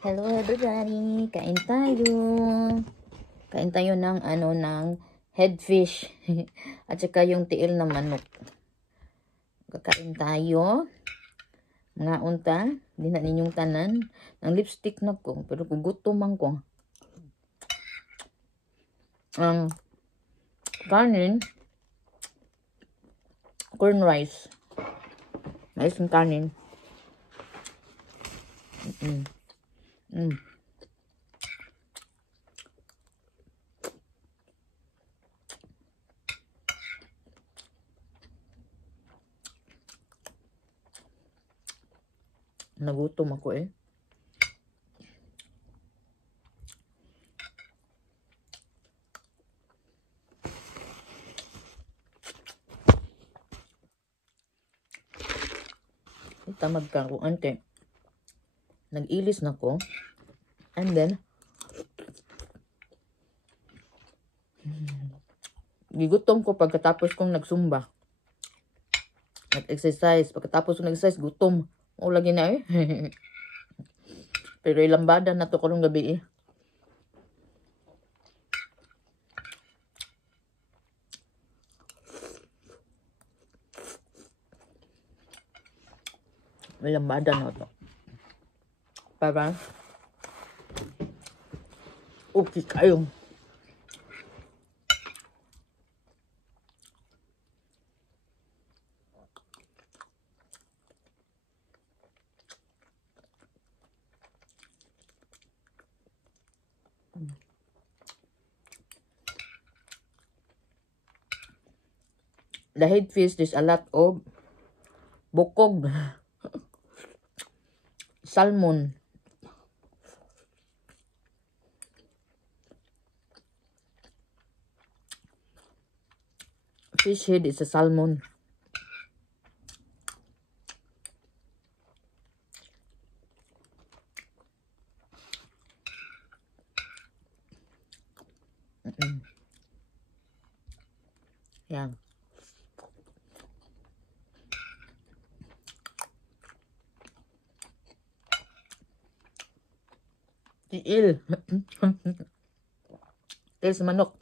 Hello everybody, kain tayo. Kain tayo ng ng headfish at saka yung tiil na manok. Kakain tayo. Mga unta, di na ninyong tanan ng lipstick na ko, pero kung gutom man ko. Ang kanin, corn rice. Mais ng kanin. Nagutom ako eh. Tamad ka ko ante. Nag-ilis na ko. And then gigutom ko pagkatapos kong nagsumba. Nag-exercise. Pagkatapos kong nag-exercise, gutom. O lagi na eh. Pero ilambada na to karong gabi eh. Ilambada na to. Para okay kayo. The head fish, there's a lot of bukog, salmon, fish head is a salmon. Yan. Tiil. Tiil sa manok.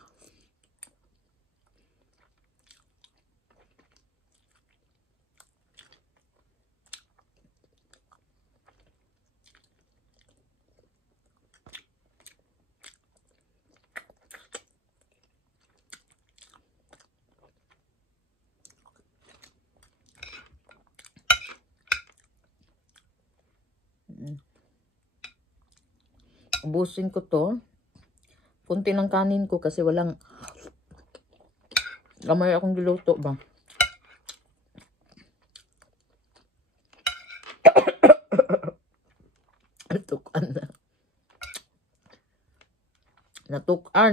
Ubusin ko to. Punti ng kanin ko kasi walang gamay akong giluto ba. Natukan na. Natukan.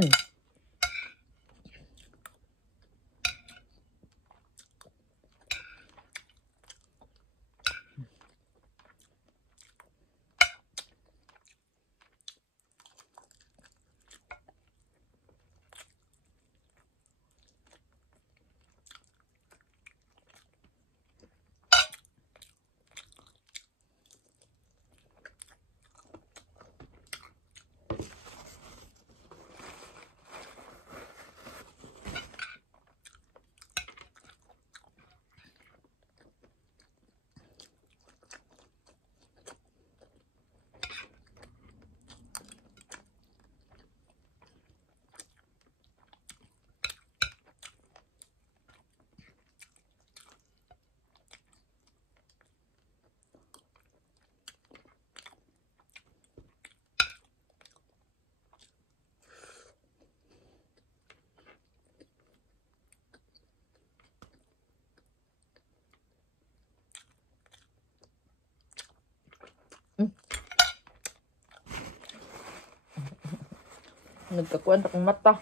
Nagkakuan akong mata.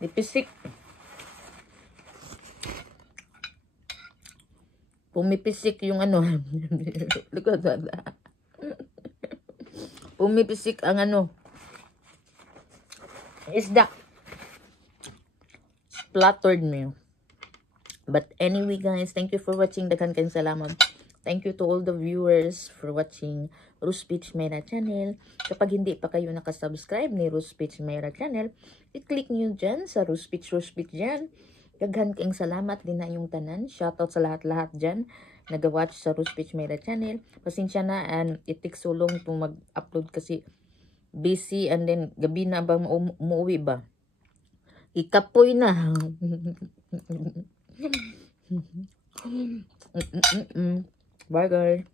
Nipisik. Pumipisik yung ano. Pumipisik ang ano. Isda. Splattered me. But anyway guys, thank you for watching. Daghan kayong salamat. Thank you to all the viewers for watching Rose Peach Mayra channel. Kapag hindi pa kayo nakasubscribe ni Rose Peach Mayra channel, i-click nyo dyan sa Rose Peach dyan. Daghan kaing salamat din na yung tanan. Shoutout sa lahat-lahat dyan nag-watch sa Rose Peach Mayra channel. Pasensya na and itik sulong itong mag-upload kasi busy and then gabi na ba umuwi ba? Ikapoy na. Bye guys.